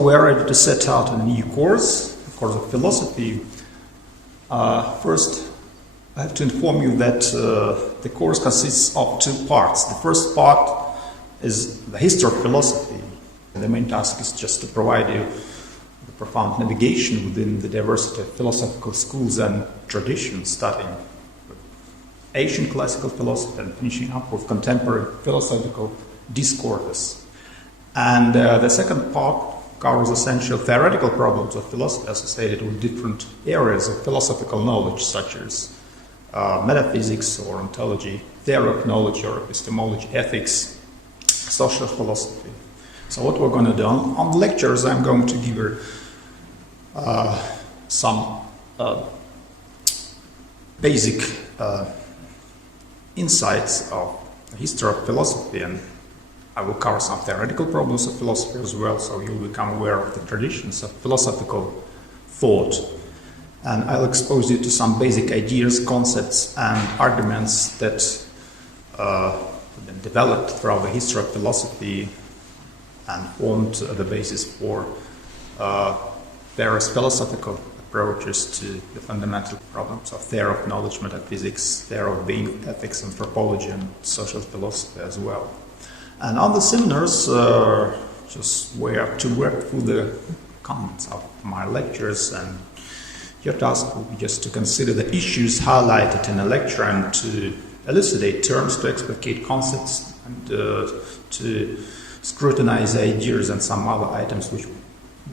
We are ready to set out a new course, a course of philosophy. First, I have to inform you that the course consists of two parts. The first part is the history of philosophy. And the main task is just to provide you the profound navigation within the diversity of philosophical schools and traditions, starting with ancient classical philosophy and finishing up with contemporary philosophical discourses. And the second part covers essential theoretical problems of philosophy associated with different areas of philosophical knowledge, such as metaphysics or ontology, theory of knowledge or epistemology, ethics, social philosophy. So what we're going to do on the lectures, I'm going to give you some basic insights of the history of philosophy, and I will cover some theoretical problems of philosophy as well, so you'll become aware of the traditions of philosophical thought. And I'll expose you to some basic ideas, concepts, and arguments that have been developed throughout the history of philosophy and formed the basis for various philosophical approaches to the fundamental problems of theory of knowledge, metaphysics, theory of being, ethics, anthropology, and social philosophy as well. And on the seminars, just where to work through the contents of my lectures, and your task will be just to consider the issues highlighted in a lecture and to elucidate terms, to explicate concepts, and to scrutinize ideas and some other items which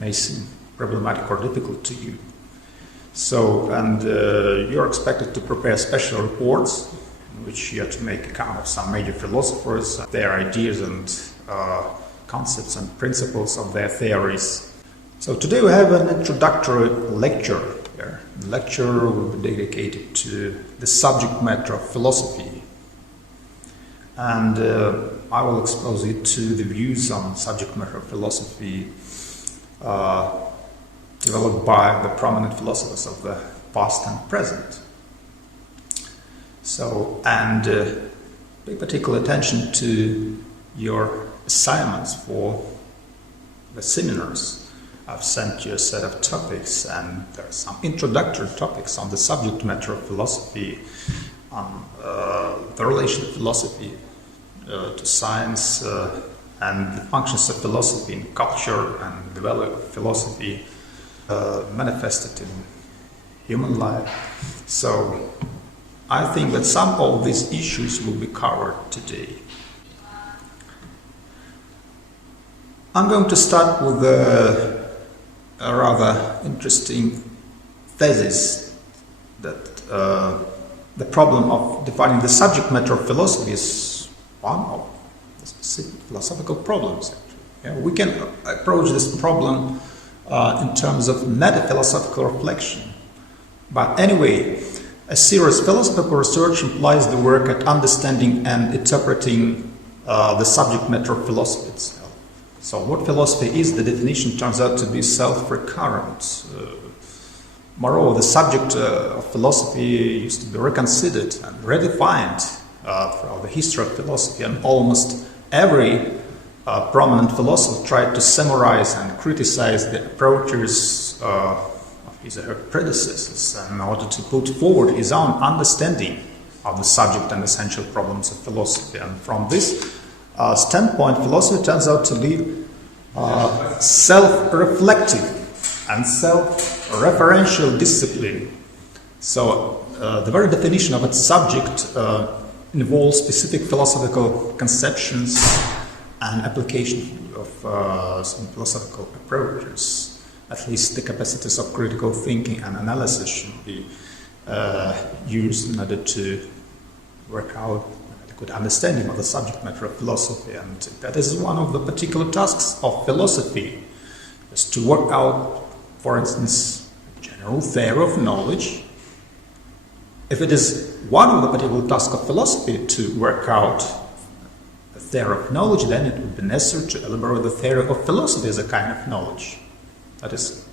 may seem problematic or difficult to you. So, and you're expected to prepare special reports in which you have to make account of some major philosophers, their ideas and concepts and principles of their theories. So today we have an introductory lecture here. The lecture will be dedicated to the subject matter of philosophy. And I will expose you to the views on subject matter of philosophy developed by the prominent philosophers of the past and present. So, and pay particular attention to your assignments for the seminars. I've sent you a set of topics, and there are some introductory topics on the subject matter of philosophy, on the relation of philosophy to science, and the functions of philosophy in culture, and the value of philosophy manifested in human life. So I think that some of these issues will be covered today. I'm going to start with a rather interesting thesis that the problem of defining the subject matter of philosophy is one of the specific philosophical problems. We can approach this problem in terms of meta-philosophical reflection. But anyway, a serious philosophical research implies the work at understanding and interpreting the subject matter of philosophy itself. So what philosophy is, the definition turns out to be self-recurrent. Moreover, the subject of philosophy used to be reconsidered and redefined throughout the history of philosophy, and almost every prominent philosopher tried to summarize and criticize the approaches of his or her predecessors in order to put forward his own understanding of the subject and essential problems of philosophy. And from this standpoint, philosophy turns out to be self-reflective and self-referential discipline. So the very definition of its subject involves specific philosophical conceptions and application of some philosophical approaches. At least the capacities of critical thinking and analysis should be used in order to work out a good understanding of the subject matter of philosophy. And that is one of the particular tasks of philosophy, is to work out, for instance, a general theory of knowledge. If it is one of the particular tasks of philosophy to work out a theory of knowledge, then it would be necessary to elaborate the theory of philosophy as a kind of knowledge. That is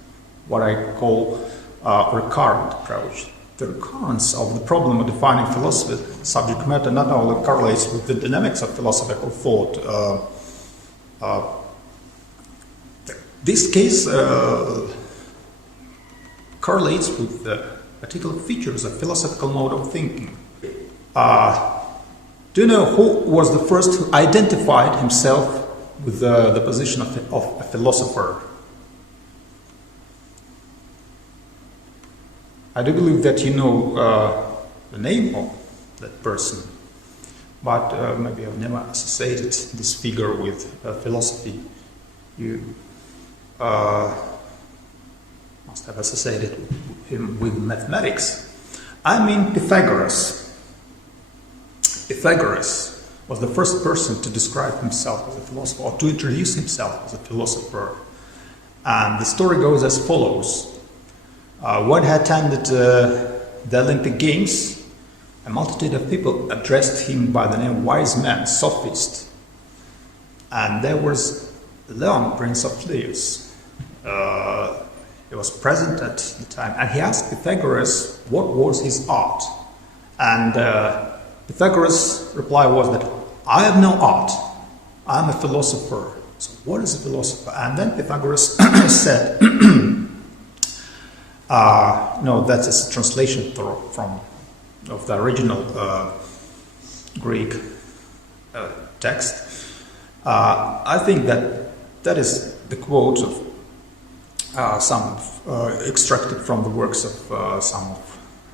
what I call a recurrent approach. The recurrence of the problem of defining philosophy subject matter not only correlates with the dynamics of philosophical thought, This case correlates with the particular features of philosophical mode of thinking. Do you know who was the first who identified himself with the position of a philosopher? I do believe that you know the name of that person, but maybe I've never associated this figure with philosophy. You must have associated him with mathematics. I mean Pythagoras. Pythagoras was the first person to describe himself as a philosopher, or to introduce himself as a philosopher. And the story goes as follows. When he attended the Olympic Games, a multitude of people addressed him by the name wise man, sophist. And there was Leon, Prince of Phlius. He was present at the time, and he asked Pythagoras what was his art. And Pythagoras' reply was that I have no art, I am a philosopher. So what is a philosopher? And then Pythagoras said, no, that is a translation of the original Greek text. I think that is the quote of some extracted from the works of some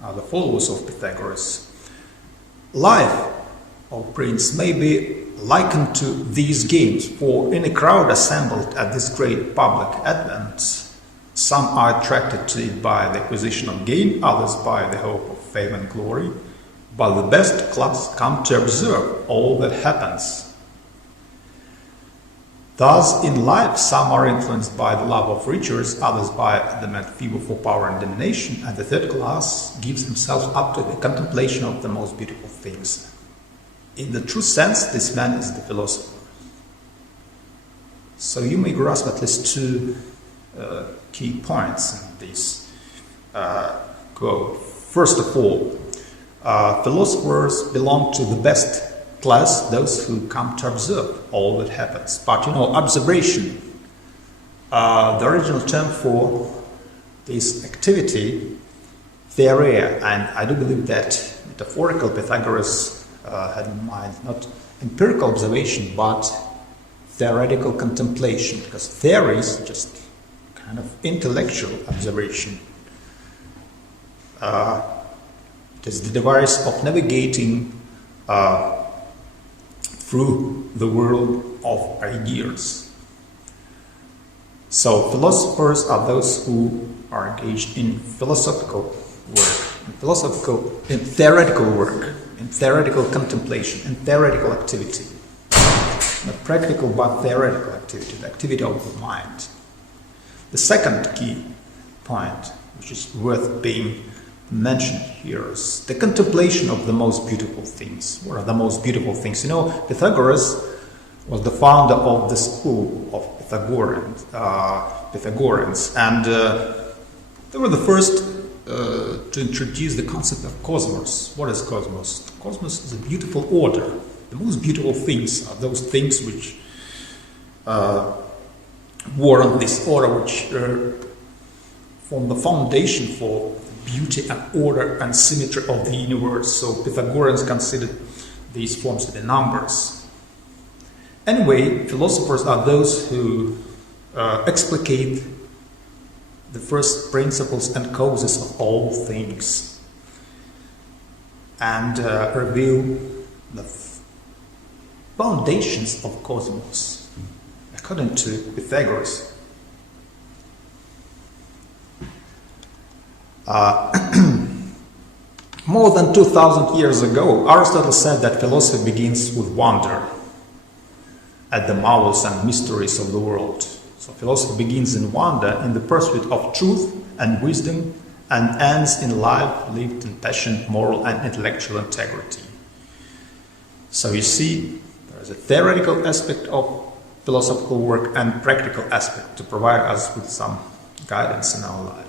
of the followers of Pythagoras. Life, O Prince, may be likened to these games, for in a crowd assembled at this great public event, some are attracted to it by the acquisition of gain, others by the hope of fame and glory, but the best class come to observe all that happens. Thus, in life, some are influenced by the love of riches, others by the mad fever for power and domination, and the third class gives himself up to the contemplation of the most beautiful things. In the true sense, this man is the philosopher. So you may grasp at least two key points in this quote. First of all, philosophers belong to the best class, those who come to observe all that happens. But you know, observation, the original term for this activity, theoria, and I do believe that metaphorical Pythagoras had in mind not empirical observation, but theoretical contemplation, because theory is just kind of intellectual observation. It is the device of navigating through the world of ideas. So philosophers are those who are engaged in philosophical work, in theoretical work, in theoretical contemplation, in theoretical activity. Not practical but theoretical activity, the activity of the mind. The second key point, which is worth being mentioned here, is the contemplation of the most beautiful things. What are the most beautiful things? You know, Pythagoras was the founder of the school of Pythagoreans, and they were the first to introduce the concept of cosmos. What is cosmos? Cosmos is a beautiful order. The most beautiful things are those things which warrant this order, which form the foundation for beauty and order and symmetry of the universe. So Pythagoreans considered these forms to be numbers. Anyway, philosophers are those who explicate the first principles and causes of all things and reveal the foundations of cosmos, according to Pythagoras. More than 2,000 years ago, Aristotle said that philosophy begins with wonder at the marvels and mysteries of the world. So philosophy begins in wonder, in the pursuit of truth and wisdom, and ends in life lived in passion, moral and intellectual integrity. So you see, there is a theoretical aspect of philosophical work and practical aspect to provide us with some guidance in our life.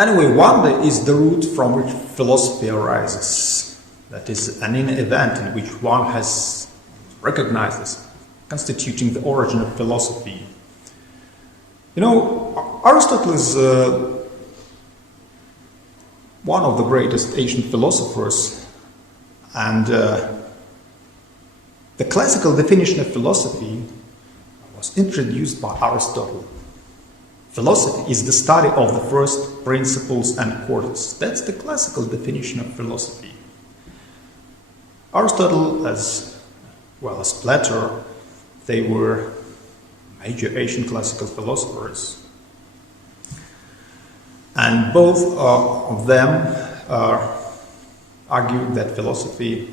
Anyway, wonder is the root from which philosophy arises. That is an inner event in which one has recognized as constituting the origin of philosophy. You know, Aristotle is one of the greatest ancient philosophers, and the classical definition of philosophy was introduced by Aristotle. Philosophy is the study of the first principles and causes. That's the classical definition of philosophy. Aristotle, as well as Plato, they were major ancient classical philosophers. And both of them argued that philosophy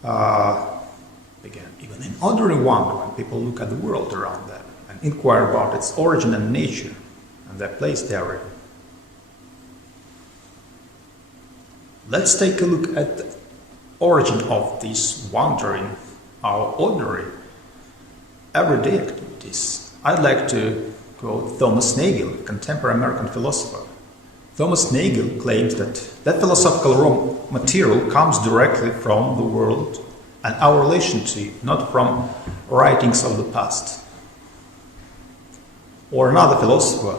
began even in ordinary wonder when people look at the world around them and inquire about its origin and nature and their place therein. Let's take a look at the origin of this wonder in our ordinary, everyday activities. I'd like to quote Thomas Nagel, a contemporary American philosopher. Thomas Nagel claims that philosophical raw material comes directly from the world and our relation to it, not from writings of the past. Or another philosopher,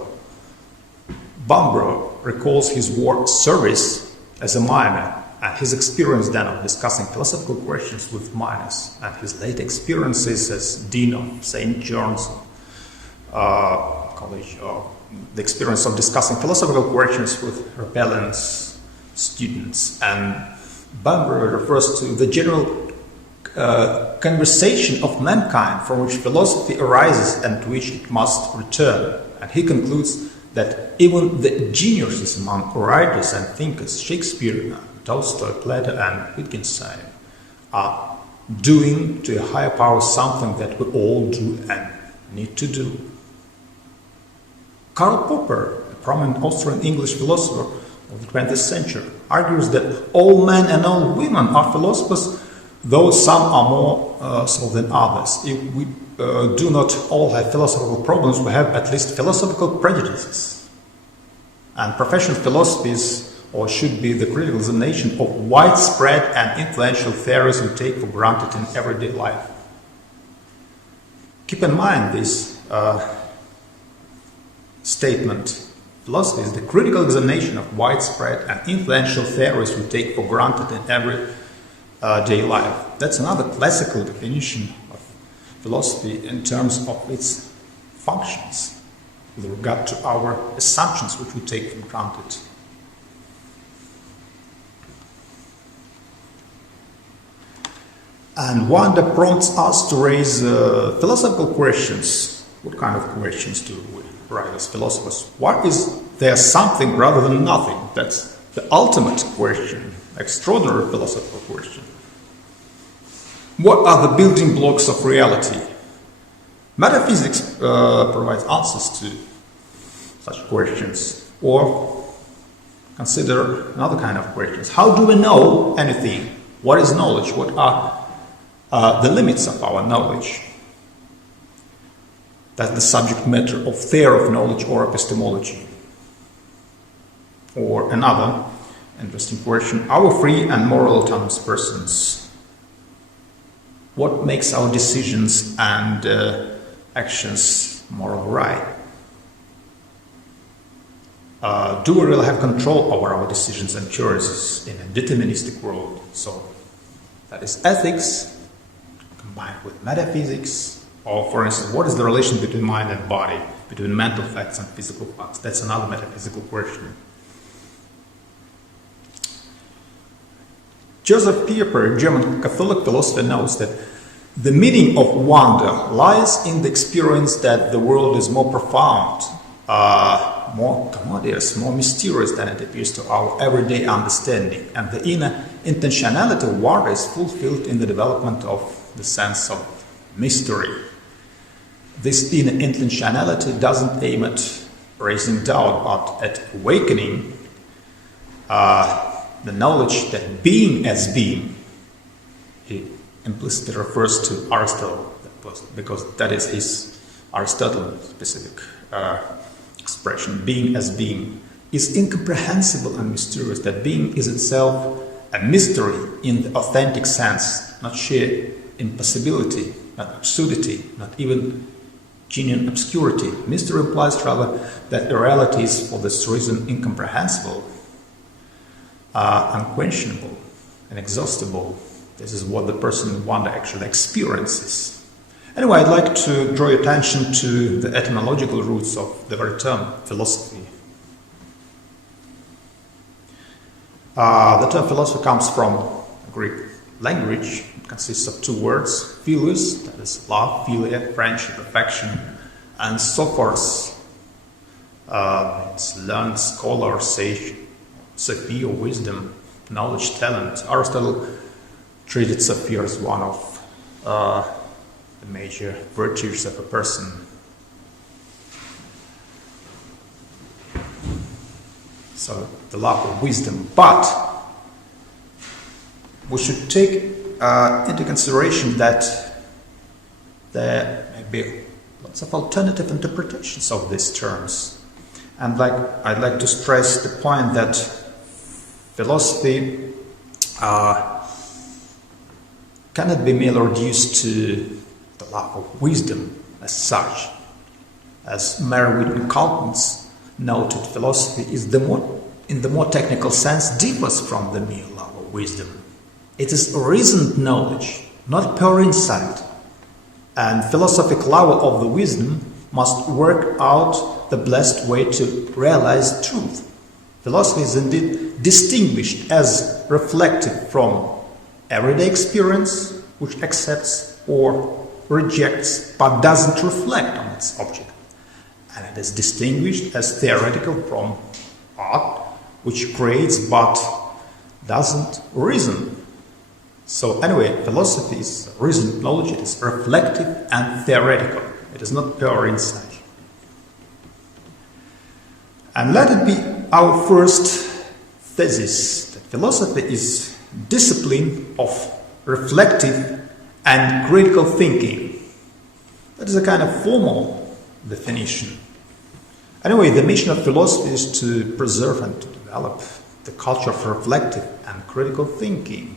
Bambro, recalls his work Service as a miner and his experience then of discussing philosophical questions with miners, and his late experiences as Dean of St. John's College, the experience of discussing philosophical questions with rebellious students. And Bambro refers to the general conversation of mankind from which philosophy arises and to which it must return. And he concludes that even the geniuses among writers and thinkers, Shakespeare, Tolstoy, Plato, and Wittgenstein, are doing to a higher power something that we all do and need to do. Karl Popper, a prominent Austrian English philosopher of the 20th century, argues that all men and all women are philosophers, though some are more so than others. If we do not all have philosophical problems, we have at least philosophical prejudices. And professional philosophy is, or should be, the critical examination of widespread and influential theories we take for granted in everyday life. Keep in mind this statement. Philosophy is the critical examination of widespread and influential theories we take for granted in everyday life. That's another classical definition of philosophy in terms of its functions with regard to our assumptions which we take for granted. And wonder prompts us to raise philosophical questions. What kind of questions do we write as philosophers? What is there something rather than nothing? That's the ultimate question, extraordinary philosophical question. What are the building blocks of reality? Metaphysics provides answers to such questions. Or consider another kind of questions. How do we know anything? What is knowledge? What are the limits of our knowledge? That's the subject matter of theory of knowledge or epistemology. Or another interesting question, are we free and moral autonomous persons? What makes our decisions and actions moral right? Do we really have control over our decisions and choices in a deterministic world? So that is ethics combined with metaphysics, or for instance, what is the relation between mind and body, between mental facts and physical facts? That's another metaphysical question. Joseph Pieper, a German Catholic philosopher, knows that the meaning of wonder lies in the experience that the world is more profound, more commodious, more mysterious than it appears to our everyday understanding, and the inner intentionality of wonder is fulfilled in the development of the sense of mystery. This inner intentionality doesn't aim at raising doubt, but at awakening the knowledge that being as being, he implicitly refers to Aristotle, because that is his Aristotelian specific expression. Being as being is incomprehensible and mysterious, that being is itself a mystery in the authentic sense, not sheer impossibility, not absurdity, not even genuine obscurity. Mystery implies rather that a reality is for this reason incomprehensible, unquestionable, inexhaustible. This is what the person in wonder actually experiences. Anyway, I'd like to draw your attention to the etymological roots of the very term philosophy. The term philosophy comes from Greek language. It consists of two words: philus, that is love, philia, friendship, affection, and sophos, it's learned scholar, sage, sophia, wisdom, knowledge, talent. Aristotle treated sophia as one of the major virtues of a person. So the love of wisdom. But we should take into consideration that there may be lots of alternative interpretations of these terms. And I'd like to stress the point that philosophy cannot be merely reduced to the love of wisdom as such. As Merriweather Calkins noted, philosophy is in the more technical sense differs from the mere love of wisdom. It is reasoned knowledge, not pure insight. And philosophic lover of the wisdom must work out the blessed way to realize truth. Philosophy is indeed distinguished as reflective from everyday experience, which accepts or rejects but doesn't reflect on its object. And it is distinguished as theoretical from art, which creates but doesn't reason. So anyway, philosophy is reasoned knowledge, it is reflective and theoretical. It is not pure insight. And let it be our first thesis, that philosophy is discipline of reflective and critical thinking. That is a kind of formal definition. Anyway, the mission of philosophy is to preserve and to develop the culture of reflective and critical thinking.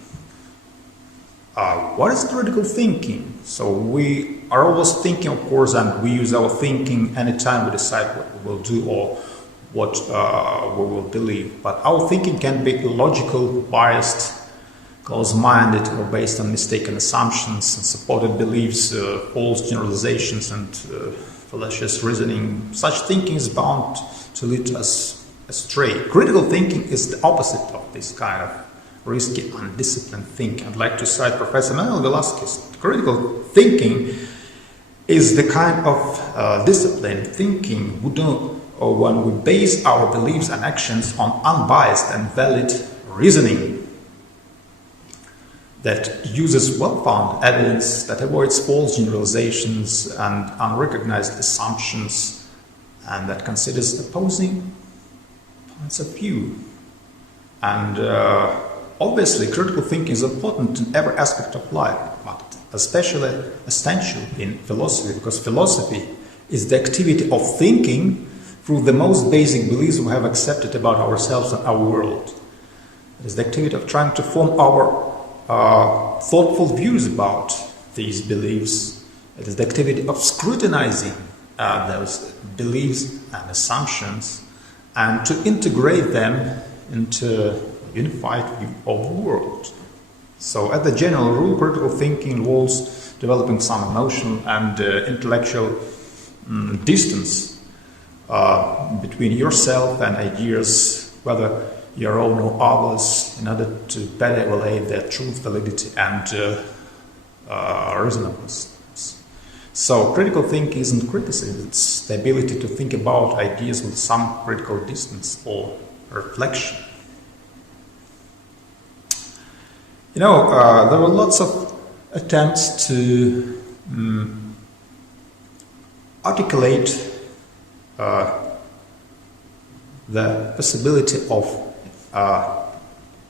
What is critical thinking? So we are always thinking, of course, and we use our thinking anytime we decide what we will do or what we will believe. But our thinking can be illogical, biased, close-minded, or based on mistaken assumptions and supported beliefs, false generalizations, and fallacious reasoning. Such thinking is bound to lead us astray. Critical thinking is the opposite of this kind of risky, undisciplined thinking. I'd like to cite Professor Manuel Velasquez. Critical thinking is the kind of disciplined thinking when we base our beliefs and actions on unbiased and valid reasoning that uses well-founded evidence, that avoids false generalizations and unrecognized assumptions, and that considers opposing points of view. And obviously, critical thinking is important in every aspect of life, but especially essential in philosophy, because philosophy is the activity of thinking through the most basic beliefs we have accepted about ourselves and our world. It is the activity of trying to form our thoughtful views about these beliefs. It is the activity of scrutinizing those beliefs and assumptions and to integrate them into a unified view of the world. So, as the general rule, critical thinking involves developing some emotional and intellectual distance between yourself and ideas, whether your own or others, in order to better evaluate their truth, validity, and reasonableness. So, critical thinking isn't criticism, it's the ability to think about ideas with some critical distance or reflection. You know, there were lots of attempts to articulate the possibility of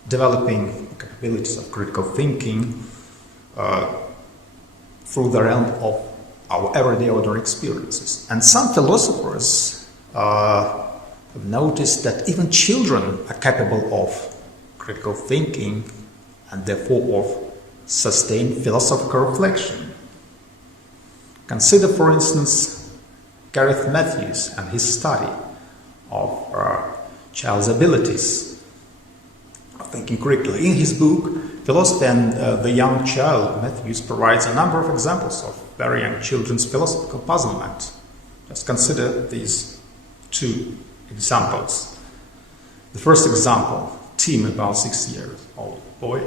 developing capabilities of critical thinking through the realm of our everyday ordinary experiences. And some philosophers have noticed that even children are capable of critical thinking and therefore of sustained philosophical reflection. Consider, for instance, Gareth Matthews and his study of child's abilities of thinking critically. In his book, Philosophy and the Young Child, Matthews provides a number of examples of very young children's philosophical puzzlement. Just consider these two examples. The first example, Tim, about 6-year-old boy,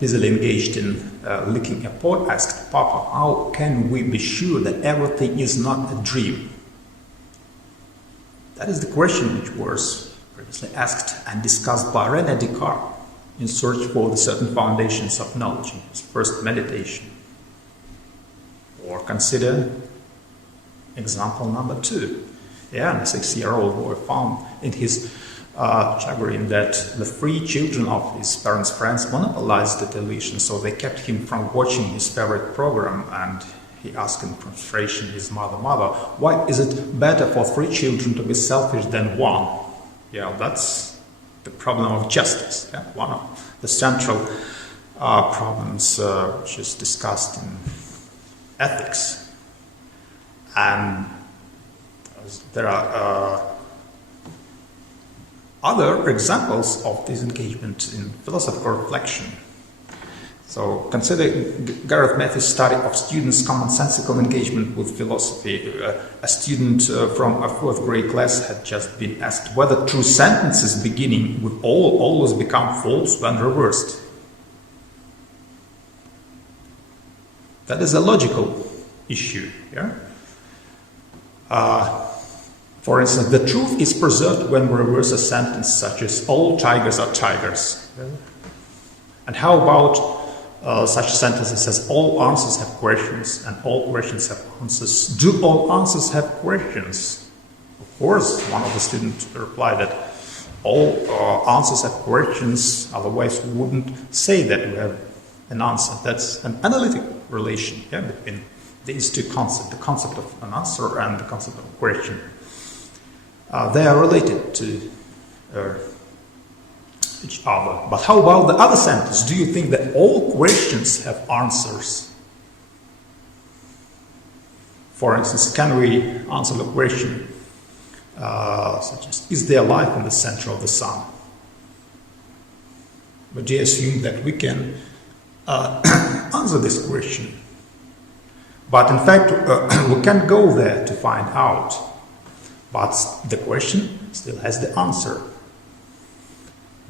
busily engaged in licking a pot, asked, "Papa, how can we be sure that everything is not a dream?" That is the question which was previously asked and discussed by René Descartes in search for the certain foundations of knowledge in his first meditation. Or consider example number 2. A 6-year-old boy found in his chagrin that the 3 children of his parents' friends monopolized the television, so they kept him from watching his favorite program, and he asked in frustration his mother, "Why is it better for 3 children to be selfish than 1? Yeah, that's the problem of justice. Yeah? One of the central problems which is discussed in ethics. And there are other examples of this engagement in philosophical reflection. So consider Gareth Matthews' study of students' commonsensical engagement with philosophy. A student from a 4th grade class had just been asked whether true sentences beginning would always become false when reversed. That is a logical issue. Yeah? For instance, the truth is preserved when we reverse a sentence such as "all tigers are tigers." And how about such sentences as "all answers have questions and all questions have answers"? Do all answers have questions? Of course, one of the students replied that all answers have questions, otherwise we wouldn't say that we have an answer. That's an analytic relation between these two concepts, the concept of an answer and the concept of a question. They are related to each other. But how about the other sentence? Do you think that all questions have answers? For instance, can we answer the question such as, is there life in the center of the sun? But do you assume that we can answer this question? But in fact, we can't go there to find out. But the question still has the answer.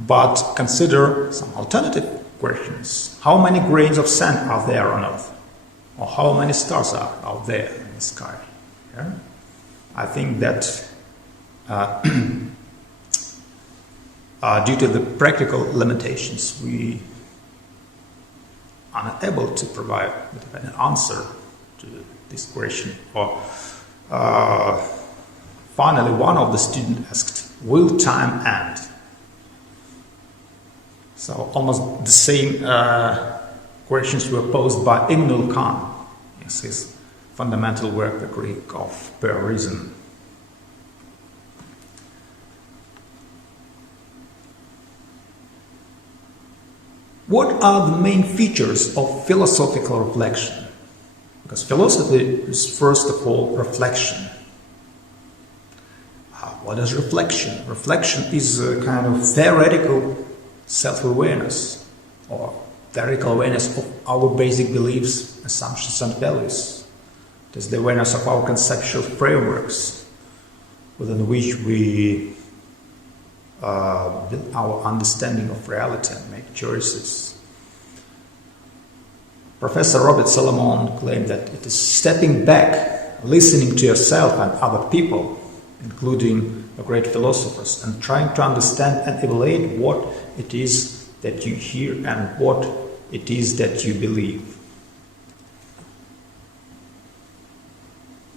But consider some alternative questions. How many grains of sand are there on Earth? Or how many stars are out there in the sky? Yeah? I think that due to the practical limitations, we are not able to provide an answer to this question. Or finally, one of the students asked, "Will time end?" So almost the same questions were posed by Immanuel Kant in his fundamental work, The Critique of Pure Reason. What are the main features of philosophical reflection? Because philosophy is first of all reflection. What is reflection? Reflection is a kind of theoretical self-awareness or theoretical awareness of our basic beliefs, assumptions and values. It is the awareness of our conceptual frameworks within which we build our understanding of reality and make choices. Professor Robert Solomon claimed that it is stepping back, listening to yourself and other people, including the great philosophers, and trying to understand and evaluate what it is that you hear and what it is that you believe.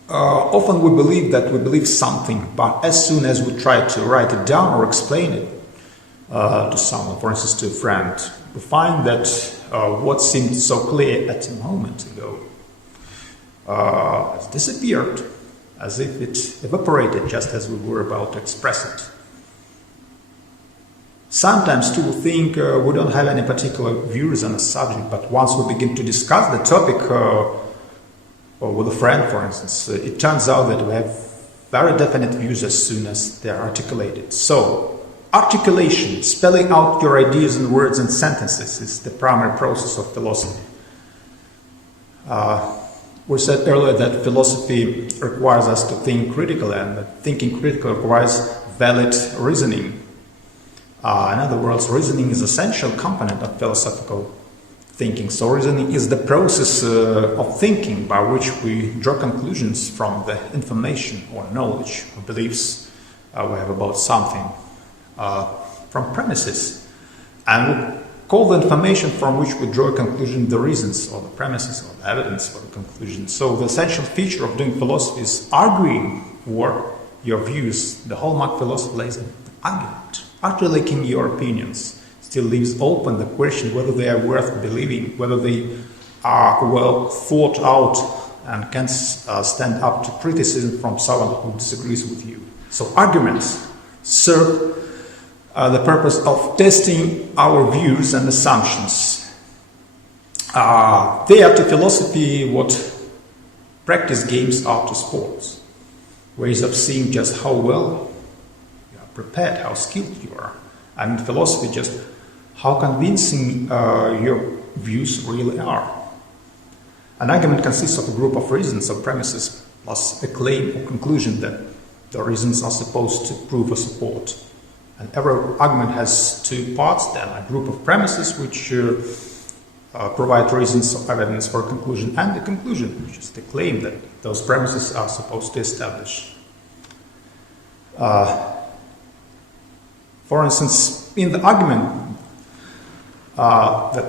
Often we believe that we believe something, but as soon as we try to write it down or explain it to someone, for instance to a friend, we find that what seemed so clear at a moment ago has disappeared, as if it evaporated just as we were about to express it. Sometimes too we think we don't have any particular views on a subject, but once we begin to discuss the topic, or with a friend, for instance, it turns out that we have very definite views as soon as they are articulated. So, articulation, spelling out your ideas in words and sentences, is the primary process of philosophy. We said earlier that philosophy requires us to think critically, and that thinking critically requires valid reasoning. In other words, reasoning is an essential component of philosophical thinking. So reasoning is the process of thinking by which we draw conclusions from the information or knowledge or beliefs we have about something, from premises. And we call the information from which we draw a conclusion the reasons or the premises or the evidence for the conclusion. So the essential feature of doing philosophy is arguing for your views. The hallmark philosophy lays in argument. Articulating your opinions still leaves open the question whether they are worth believing, whether they are well thought out and can stand up to criticism from someone who disagrees with you. So arguments serve the purpose of testing our views and assumptions. They are to philosophy what practice games are to sports. Ways of seeing just how well you are prepared, how skilled you are. And in philosophy, just how convincing your views really are. An argument consists of a group of reasons or premises plus a claim or conclusion that the reasons are supposed to prove or support. And every argument has two parts then, a group of premises which provide reasons or evidence for a conclusion, and the conclusion, which is the claim that those premises are supposed to establish. For instance, in the argument that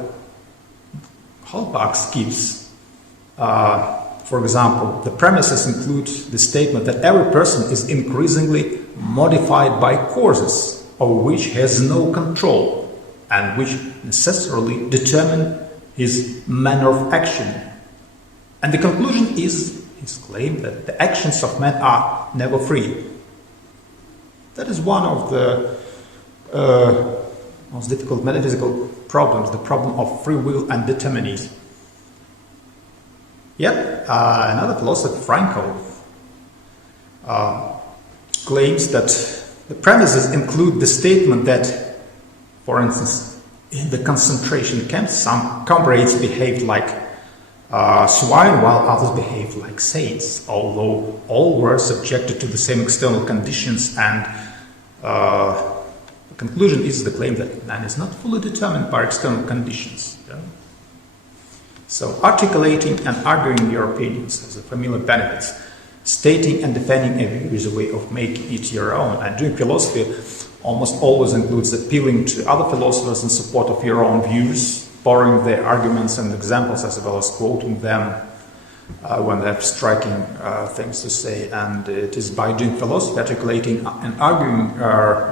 Hallbach gives, for example, the premises include the statement that every person is increasingly modified by causes over which he has no control and which necessarily determine his manner of action. And the conclusion is his claim that the actions of men are never free. That is one of the most difficult metaphysical problems, the problem of free will and determinism. Yet, another philosopher, Frankl, claims that the premises include the statement that, for instance, in the concentration camps, some comrades behaved like swine while others behaved like saints, although all were subjected to the same external conditions, and the conclusion is the claim that man is not fully determined by external conditions. Yeah? So articulating and arguing your opinions has a familiar benefits. Stating and defending a view is a way of making it your own, and doing philosophy almost always includes appealing to other philosophers in support of your own views, borrowing their arguments and examples as well as quoting them when they have striking things to say. And it is by doing philosophy, articulating and arguing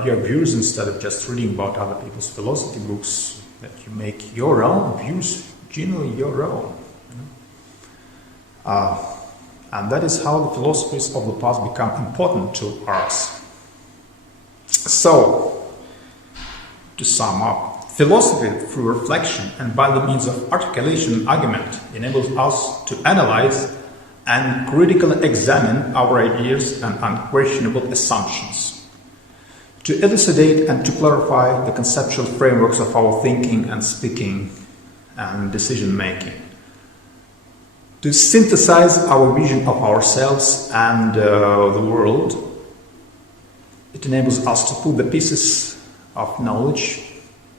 your views instead of just reading about other people's philosophy books that you make your own views genuinely your own. And that is how the philosophies of the past become important to us. So, to sum up, philosophy through reflection and by the means of articulation and argument enables us to analyze and critically examine our ideas and unquestionable assumptions, to elucidate and to clarify the conceptual frameworks of our thinking and speaking and decision making, to synthesize our vision of ourselves and the world. It enables us to put the pieces of knowledge,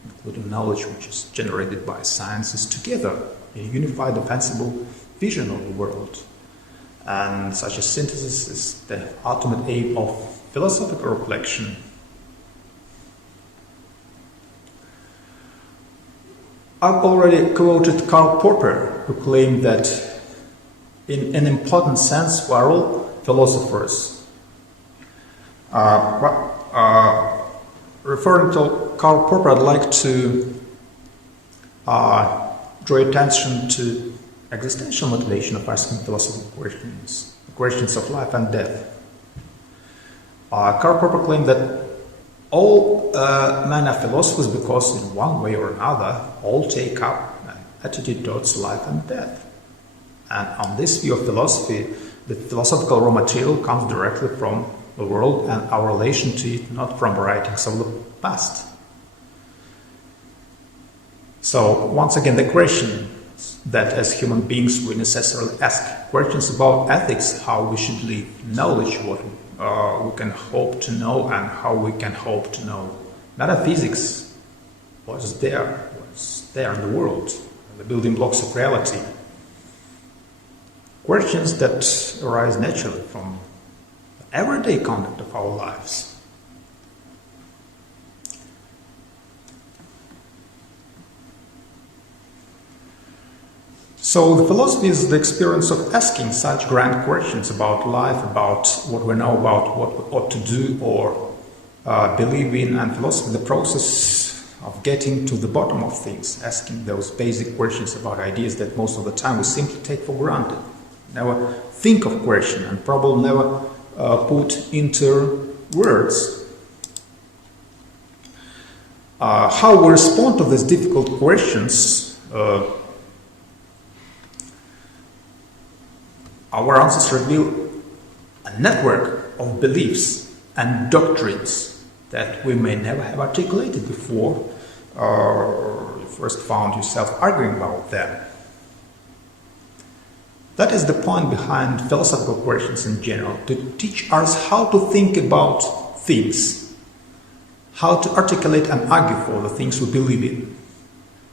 including knowledge which is generated by sciences, together in a unified, defensible vision of the world. And such a synthesis is the ultimate aim of philosophical reflection. I've already quoted Karl Popper, who claimed that in an important sense we are all philosophers. Referring to Karl Popper, I'd like to draw attention to existential motivation of asking philosophical questions, questions of life and death. Karl Popper claimed that all men are philosophers because in one way or another all take up an attitude towards life and death. And on this view of philosophy, the philosophical raw material comes directly from the world and our relation to it, not from writings of the past. So, once again, the question that as human beings we necessarily ask questions about ethics, how we should live, knowledge, what we can hope to know and how we can hope to know. Metaphysics, what's there in the world, the building blocks of reality. Questions that arise naturally from the everyday conduct of our lives. So the philosophy is the experience of asking such grand questions about life, about what we know, about what we ought to do or believe in, and philosophy, the process of getting to the bottom of things, asking those basic questions about ideas that most of the time we simply take for granted. Never think of question and probably never put into words. How we respond to these difficult questions, our answers reveal a network of beliefs and doctrines that we may never have articulated before, or you first found yourself arguing about them. That is the point behind philosophical questions in general, to teach us how to think about things, how to articulate and argue for the things we believe in,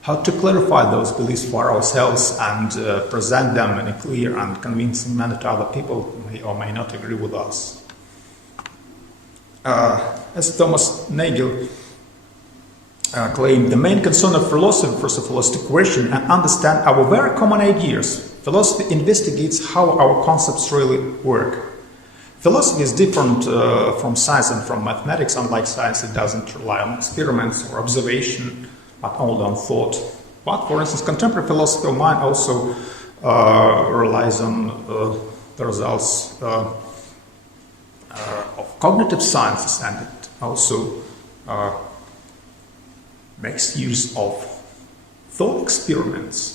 how to clarify those beliefs for ourselves and present them in a clear and convincing manner to other people who may or may not agree with us. As Thomas Nagel claimed, the main concern of philosophers is to question and understand our very common ideas. Philosophy investigates how our concepts really work. Philosophy is different from science and from mathematics. Unlike science, it doesn't rely on experiments or observation, but only on thought. But, for instance, contemporary philosophy of mind also relies on the results of cognitive sciences, and it also makes use of thought experiments.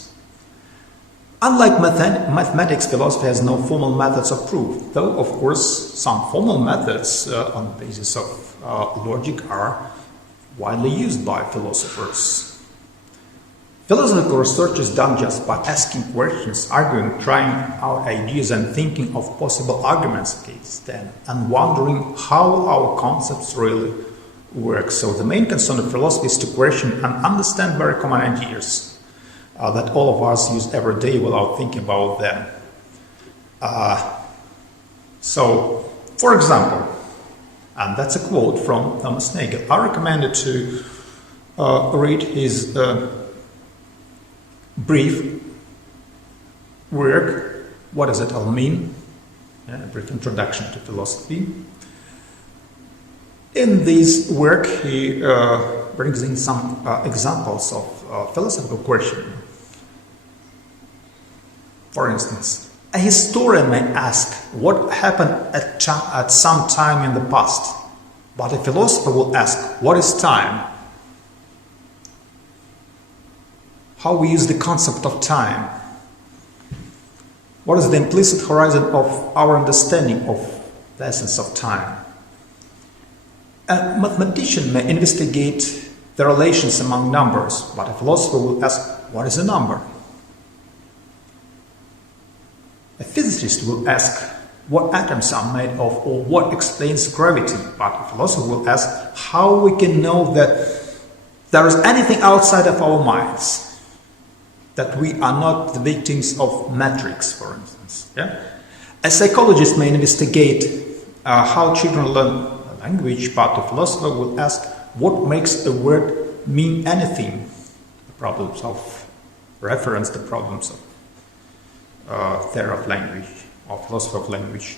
Unlike mathematics, philosophy has no formal methods of proof, though, of course, some formal methods on the basis of logic are widely used by philosophers. Philosophical research is done just by asking questions, arguing, trying out ideas and thinking of possible arguments against them, and wondering how our concepts really work. So the main concern of philosophy is to question and understand very common ideas that all of us use every day without thinking about them. So, for example, and that's a quote from Thomas Nagel, I recommended to read his brief work, What Does It All Mean? A brief introduction to philosophy. In this work, he brings in some examples of philosophical questions. For instance, a historian may ask what happened at some time in the past, but a philosopher will ask, what is time? How we use the concept of time? What is the implicit horizon of our understanding of the essence of time? A mathematician may investigate the relations among numbers, but a philosopher will ask, what is a number? A physicist will ask what atoms are made of or what explains gravity, but a philosopher will ask how we can know that there is anything outside of our minds, that we are not the victims of matrix, for instance. Yeah? A psychologist may investigate how children learn language, but a philosopher will ask what makes a word mean anything, the problems of reference, the problems of theory of language or philosophy of language.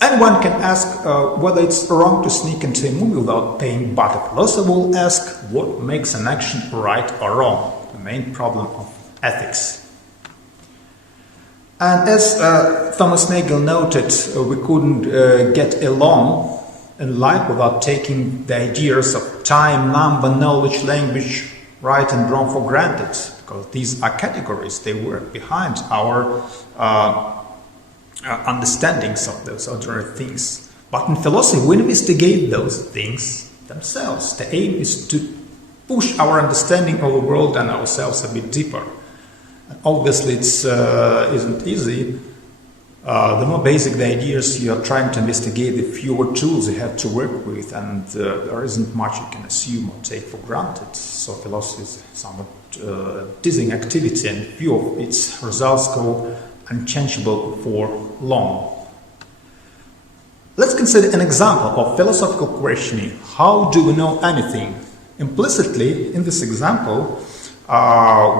And one can ask whether it's wrong to sneak into a movie without paying, but a philosopher will ask what makes an action right or wrong, the main problem of ethics. And as Thomas Nagel noted, we couldn't get along in life without taking the ideas of time, number, knowledge, language, right and wrong for granted, because these are categories, they were behind our understandings of those ordinary things. But in philosophy, we investigate those things themselves. The aim is to push our understanding of the world and ourselves a bit deeper. And obviously, it isn't easy. The more basic the ideas you are trying to investigate, the fewer tools you have to work with, and there isn't much you can assume or take for granted. So philosophy is somewhat dizzying activity, and few of its results go unchangeable for long. Let's consider an example of philosophical questioning. How do we know anything? Implicitly, in this example,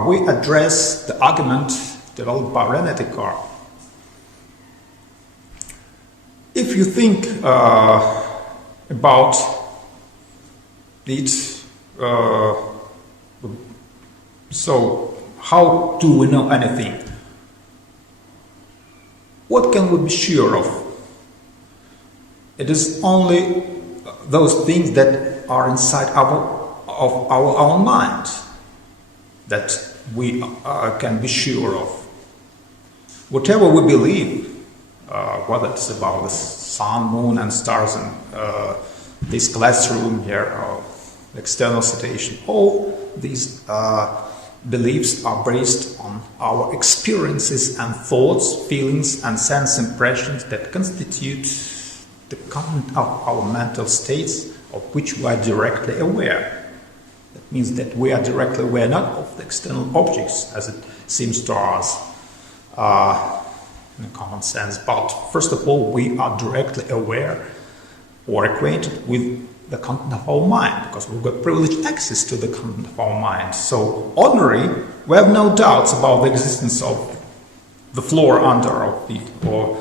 we address the argument developed by René Descartes. If you think about it, so how do we know anything? What can we be sure of? It is only those things that are inside our own mind that we can be sure of. Whatever we believe, whether it's about the sun, moon, and stars, and this classroom here, or external situation, all these beliefs are based on our experiences and thoughts, feelings, and sense impressions that constitute the content of our mental states, of which we are directly aware. That means that we are directly aware not of the external objects, as it seems to us in a common sense, but first of all, we are directly aware or acquainted with the content of our mind, because we've got privileged access to the content of our mind. So, ordinarily, we have no doubts about the existence of the floor under our feet, or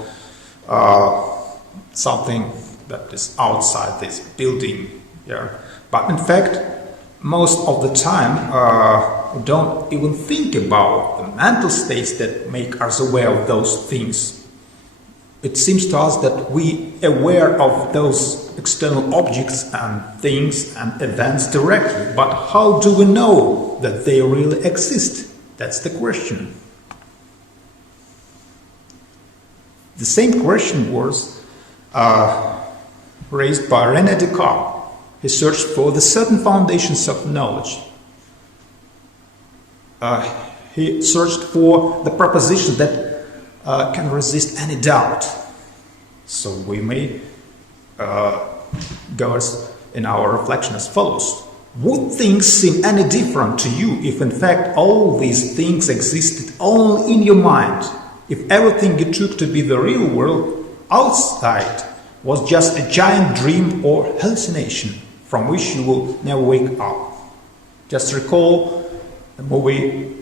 something that is outside this building here. But in fact, most of the time, we don't even think about the mental states that make us aware of those things. It seems to us that we are aware of those external objects and things and events directly. But how do we know that they really exist? That's the question. The same question was raised by René Descartes. He searched for the certain foundations of knowledge. He searched for the proposition that can resist any doubt. So we may go in our reflection as follows. Would things seem any different to you if in fact all these things existed only in your mind? If everything you took to be the real world outside was just a giant dream or hallucination from which you will never wake up? Just recall the movie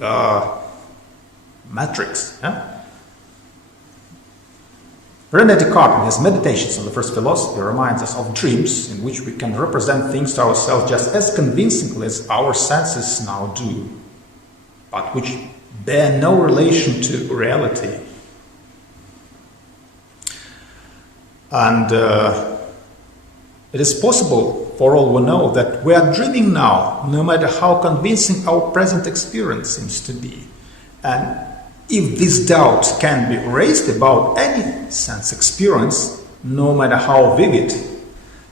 Matrix. René Descartes, in his Meditations on the First Philosophy, reminds us of dreams in which we can represent things to ourselves just as convincingly as our senses now do, but which bear no relation to reality. And it is possible, for all we know, that we are dreaming now, no matter how convincing our present experience seems to be. And if this doubt can be raised about any sense experience, no matter how vivid,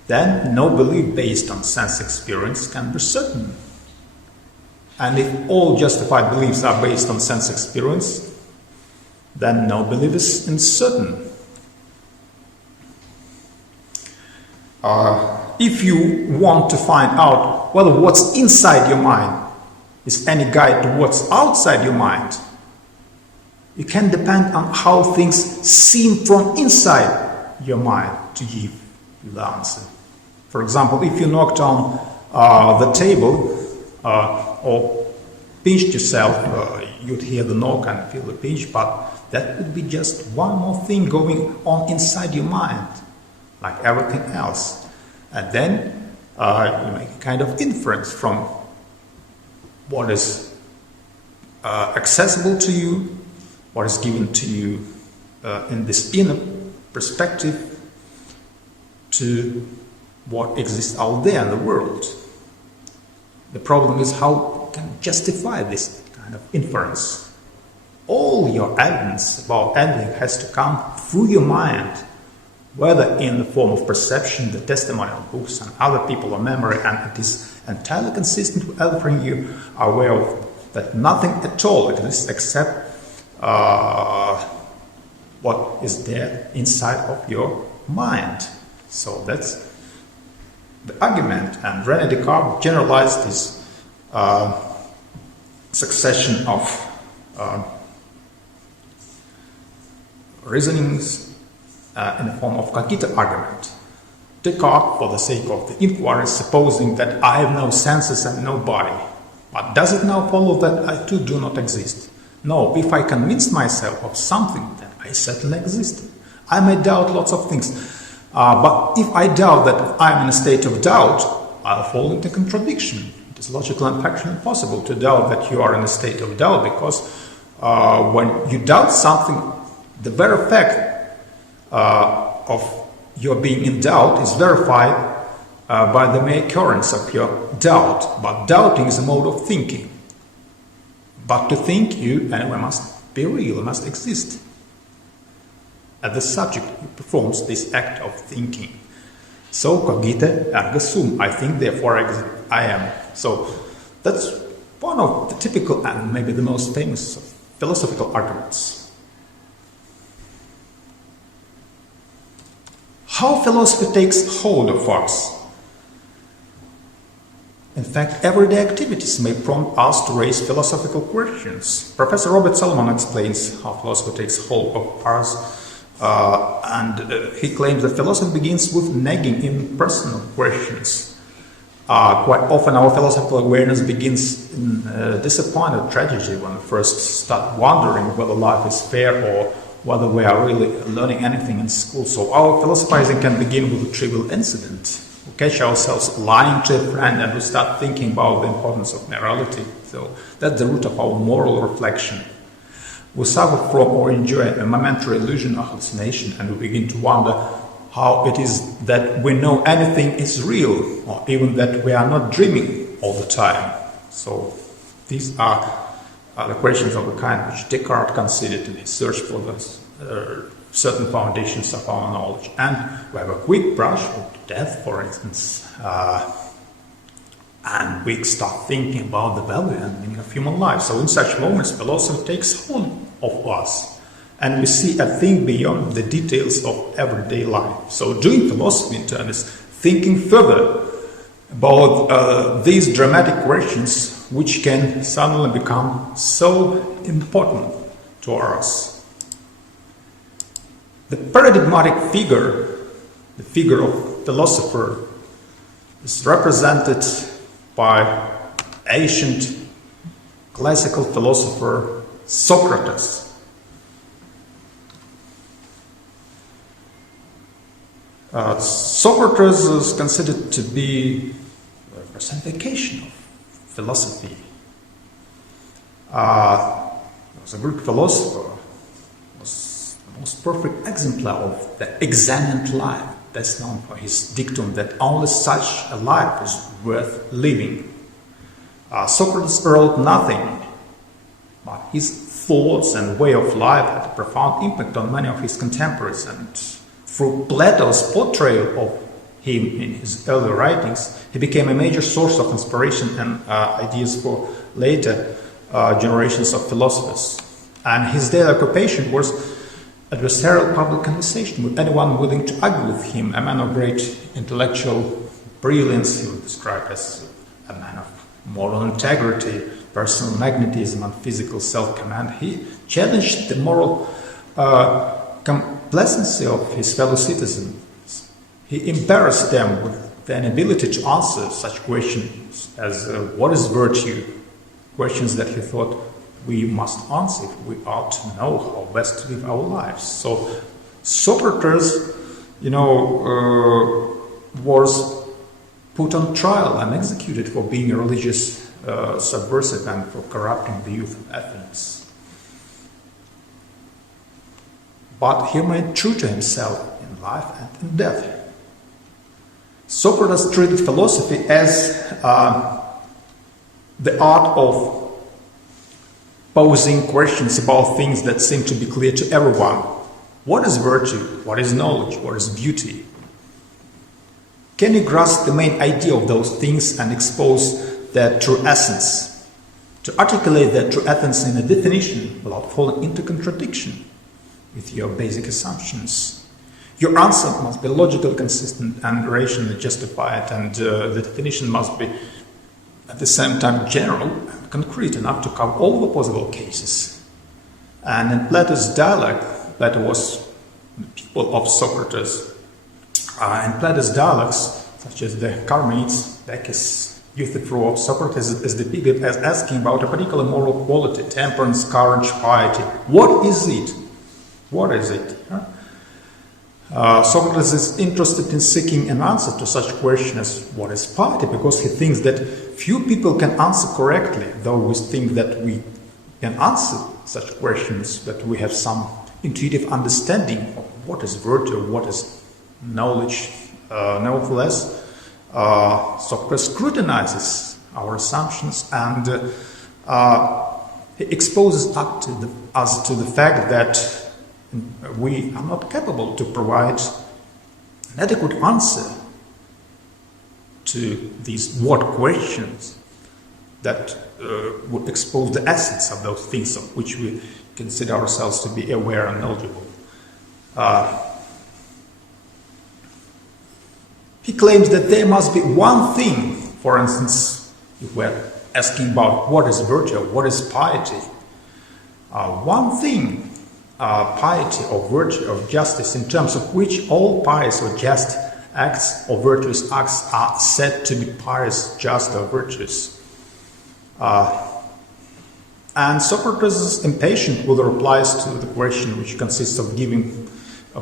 then no belief based on sense experience can be certain. And if all justified beliefs are based on sense experience, then no belief is uncertain. If you want to find out whether what's inside your mind is any guide to what's outside your mind, you can depend on how things seem from inside your mind to give you the answer. For example, if you knocked on the table or pinched yourself, you'd hear the knock and feel the pinch, but that would be just one more thing going on inside your mind, like everything else. And then you make a kind of inference from what is accessible to you, what is given to you in this inner perspective, to what exists out there in the world. The problem is how can justify this kind kind of inference. All your evidence about anything has to come through your mind, whether in the form of perception, the testimonial books, and other people or memory, and it is entirely consistent with everything you are aware of, that nothing at all exists except what is there inside of your mind. So that's the argument, and René Descartes generalized this succession of reasonings in the form of cogito argument. Descartes, for the sake of the inquiry, supposing that I have no senses and no body. But does it now follow that I too do not exist? No, if I convince myself of something, then I certainly exist. I may doubt lots of things, but if I doubt that I am in a state of doubt, I'll fall into contradiction. It is logical and factually impossible to doubt that you are in a state of doubt, because when you doubt something, the very fact of your being in doubt is verified by the mere occurrence of your doubt. But doubting is a mode of thinking. But to think, you anyway must be real, must exist. And the subject performs this act of thinking. So, cogite ergo sum, I think, therefore I am. So, that's one of the typical and maybe the most famous philosophical arguments. How philosophy takes hold of us. In fact, everyday activities may prompt us to raise philosophical questions. Professor Robert Solomon explains how philosophy takes hold of us. He claims that philosophy begins with nagging impersonal questions. Quite often our philosophical awareness begins in disappointed tragedy when we first start wondering whether life is fair or whether we are really learning anything in school. So our philosophizing can begin with a trivial incident. We catch ourselves lying to a friend and we start thinking about the importance of morality. So that's the root of our moral reflection. We suffer from or enjoy a momentary illusion or hallucination, and we begin to wonder how it is that we know anything is real, or even that we are not dreaming all the time. So these are the questions of the kind which Descartes considered in his search for the certain foundations of our knowledge. And we have a quick brush with death, for instance, and we start thinking about the value and meaning of human life. So in such moments, philosophy takes hold of us, and we see a thing beyond the details of everyday life. So doing philosophy in turn is thinking further about these dramatic questions which can suddenly become so important to us. The paradigmatic figure, the figure of philosopher, is represented by ancient classical philosopher Socrates. Socrates is considered to be a personification of philosophy. He was a Greek philosopher, was the most perfect exemplar of the examined life, best known for his dictum that only such a life is worth living. Socrates wrote nothing, but his thoughts and way of life had a profound impact on many of his contemporaries, and through Plato's portrayal of him in his early writings, he became a major source of inspiration and ideas for later generations of philosophers. And his daily occupation was adversarial public conversation with anyone willing to argue with him, a man of great intellectual brilliance. He was described as a man of moral integrity, personal magnetism, and physical self-command. He challenged the moral complacency of his fellow citizens. He embarrassed them with the inability to answer such questions as what is virtue, questions that he thought we must answer if we ought to know how best to live our lives. So Socrates, was put on trial and executed for being a religious subversive and for corrupting the youth of Athens. But he remained true to himself in life and in death. Socrates treated philosophy as the art of posing questions about things that seem to be clear to everyone. What is virtue? What is knowledge? What is beauty? Can you grasp the main idea of those things and expose their true essence? To articulate their true essence in a definition without falling into contradiction with your basic assumptions. Your answer must be logically consistent and rationally justified, and the definition must be at the same time general and concrete enough to cover all the possible cases. And in Plato's dialogue, Plato was the pupil of Socrates. In Plato's dialogues, such as the Charmides, Bacchus, Euthyphro of Socrates is depicted as asking about a particular moral quality, temperance, courage, piety. What is it? What is it? Socrates is interested in seeking an answer to such question as what is piety, because he thinks that few people can answer correctly, though we think that we can answer such questions, that we have some intuitive understanding of what is virtue, what is knowledge. Nevertheless, Socrates scrutinizes our assumptions, and he exposes us to the fact that we are not capable to provide an adequate answer to these what questions that would expose the essence of those things of which we consider ourselves to be aware and knowledgeable. He claims that there must be one thing, for instance, if we're asking about what is virtue, what is piety, one thing, piety or virtue or justice, in terms of which all pious or just acts or virtuous acts are said to be pious, just, or virtuous. And Socrates is impatient with the replies to the question, which consists of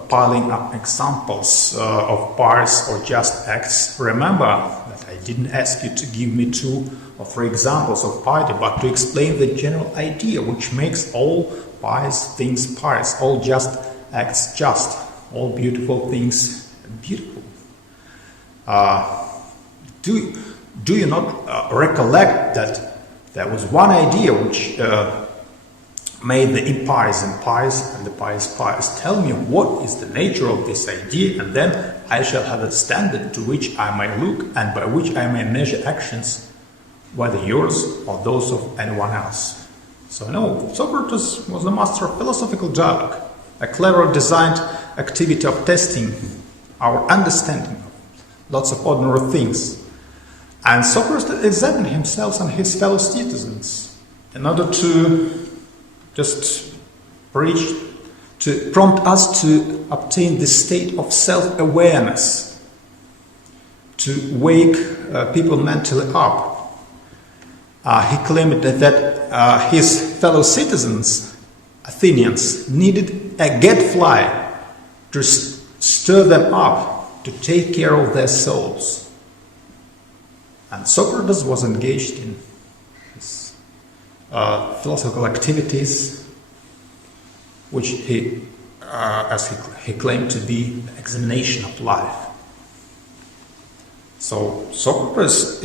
piling up examples of pious or just acts. Remember that I didn't ask you to give me 2 or 3 examples of piety, but to explain the general idea which makes all pious things pious, all just acts just, all beautiful things beautiful. Do you not recollect that there was one idea which made the impious impious and the pious pious? Tell me what is the nature of this idea, and then I shall have a standard to which I may look and by which I may measure actions, whether yours or those of anyone else. So no, Socrates was the master of philosophical dialogue, a clever designed activity of testing our understanding of lots of ordinary things. And Socrates examined himself and his fellow citizens in order to just preach, to prompt us to obtain this state of self-awareness, to wake people mentally up. He claimed that his fellow citizens, Athenians, needed a gadfly to stir them up, to take care of their souls. And Socrates was engaged in his philosophical activities, which as he claimed to be the examination of life. So Socrates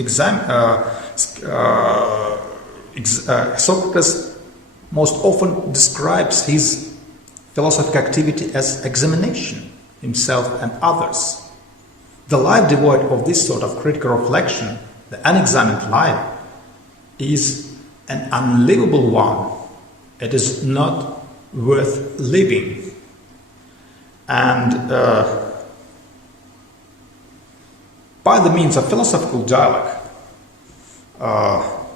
most often describes his philosophical activity as examination, himself and others. The life devoid of this sort of critical reflection, the unexamined life, is an unlivable one. It is not worth living. And by the means of philosophical dialogue,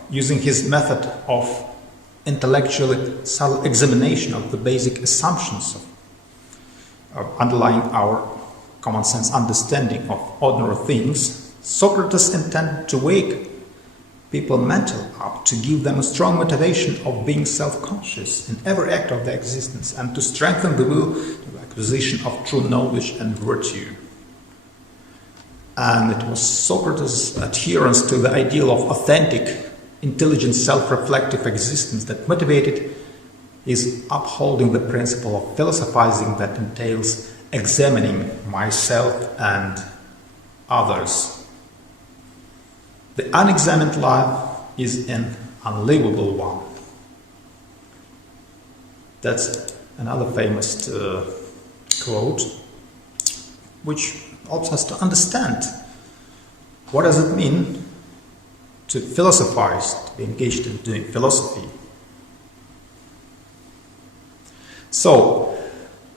using his method of intellectually self-examination of the basic assumptions of underlying our common sense understanding of ordinary things, Socrates intended to wake people mentally up, to give them a strong motivation of being self-conscious in every act of their existence, and to strengthen the will to the acquisition of true knowledge and virtue. And it was Socrates' adherence to the ideal of authentic, intelligent, self-reflective existence that motivated his upholding the principle of philosophizing that entails examining myself and others. The unexamined life is an unlivable one. That's another famous quote, which helps us to understand what does it mean to philosophize, to be engaged in doing philosophy. So,